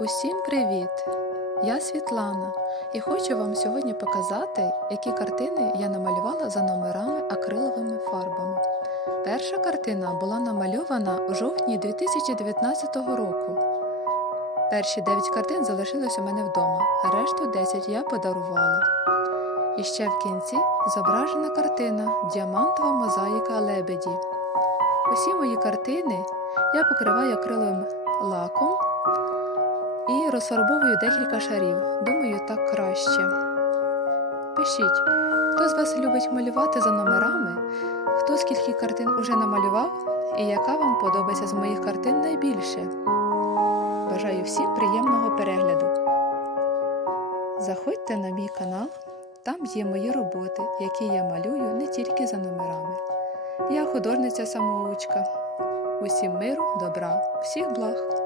Усім привіт! Я Світлана і хочу вам сьогодні показати, які картини я намалювала за номерами акриловими фарбами. Перша картина була намальована у жовтні 2019 року. Перші 9 картин залишились у мене вдома, решту 10 я подарувала. І ще в кінці зображена картина Діамантова мозаїка лебеді. Усі мої картини я покриваю акриловим лаком розфарбовую декілька шарів. Думаю, так краще. Пишіть, хто з вас любить малювати за номерами, хто скільки картин уже намалював, і яка вам подобається з моїх картин найбільше. Бажаю всім приємного перегляду. Заходьте на мій канал, там є мої роботи, які я малюю не тільки за номерами. Я художниця самоучка. Усім миру, добра, всіх благ!